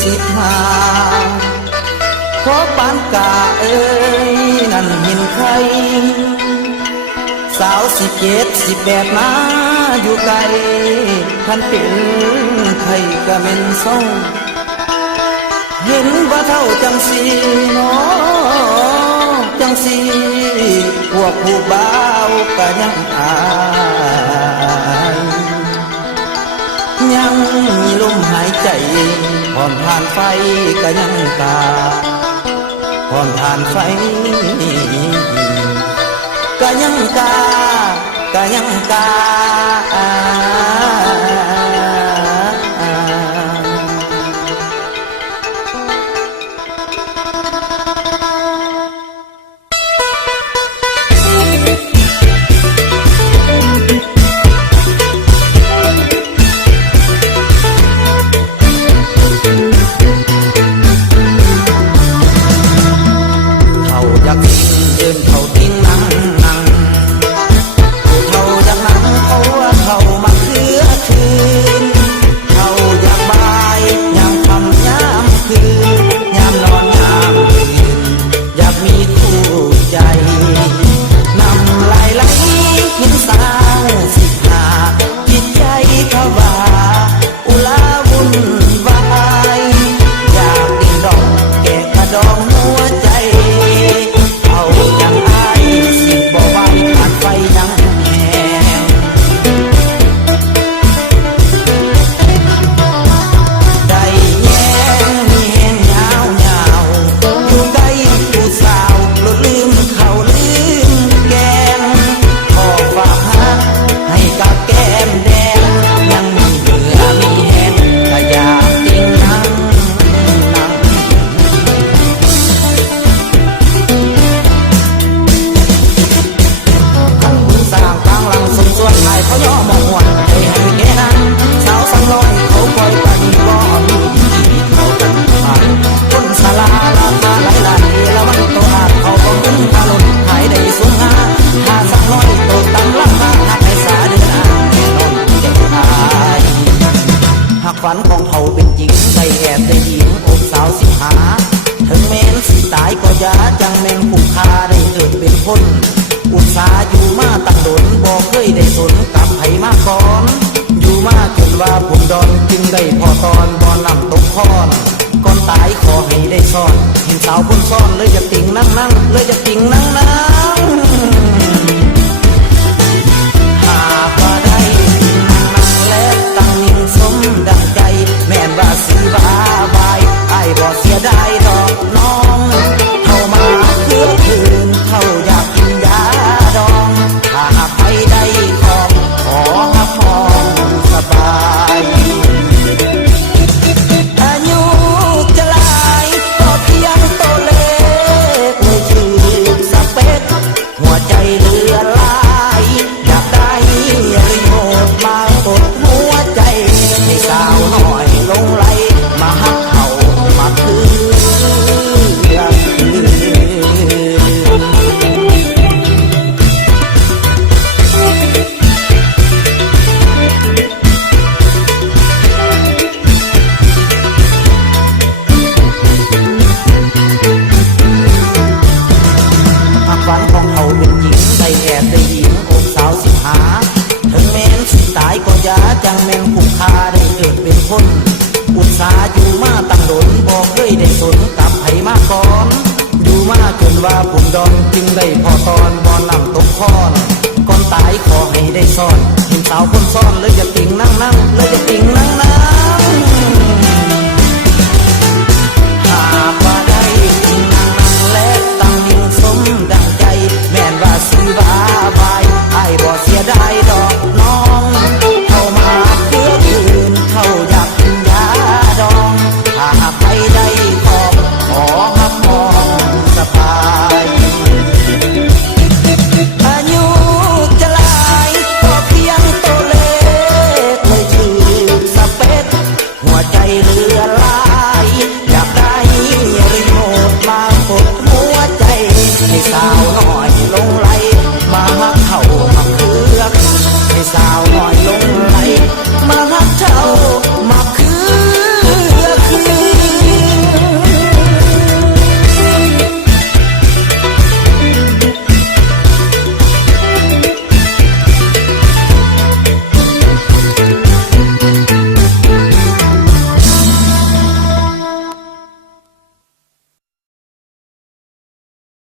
15ขอปานกาเอ้ยนั่นเห็นใครสาว17 18มาอยู่ไกลท่านเป็นใครก็เม็นเศร้าเห็นว่าเท่าจังสีเนาะจังสีพวกผู้บ่าวก็ยังอายยังมีลมหายใจผ่อนผ่านไฟก็ยังกาผ่อนผ่านไฟก็ยังกาก็ยังกาฝันของเขาเป็นจริงได้แอบได้หญิงอกสาว15ถึงแม้นสิตายก็อย่าจังแม่งคุ้มค่าได้เกิดเป็นคนอุตสาห์อยู่มาตั้งดนบ่เคยได้สนกับไผมาก่อนอยู่มาจนว่าผลดอนจึงได้พอตอนบ่นำตกคอนก่อนตายขอให้ได้ซ่อนเห็นสาวคนซ่อนเลยจะติ่งนั่งเลยจะติ่งนั่งหากว่าได้นั่งและตั้งนิ่งสมดังใจแม่นว่าสิว่าบายไอ้บ่เสียดายดอกน้องเข้ามาเพื่อคืนเขาอยากกินยาดองถ้าไปได้ของขอหักห้องสบายอายุจะหลายก็เพียงตัวเลขไม่ชื่อสเปคหัวใจเหลือหลายอยากได้รีโมทมากดหัวใจให้สาวหน่อยลงไหลมาหักเขามาคืนฝันของเขาเป็นหญิงได้แอบได้หญิงอกสาว15ถึงแม้นสิตายก็อย่าจังแม่งคุ้มค่าได้เกิดเป็นคนอุตสาห์อยู่มาตั้งดนบ่เคยได้สนกับไผมาก่อนอยู่มาจนว่าผมดอนจึงได้พอตอนบ่นำตกคอนก่อนตายขอให้ได้ซ่อนเห็นสาวคนซ่อนเลยจะติ่งนั่งเลยจะติ่งนั่ง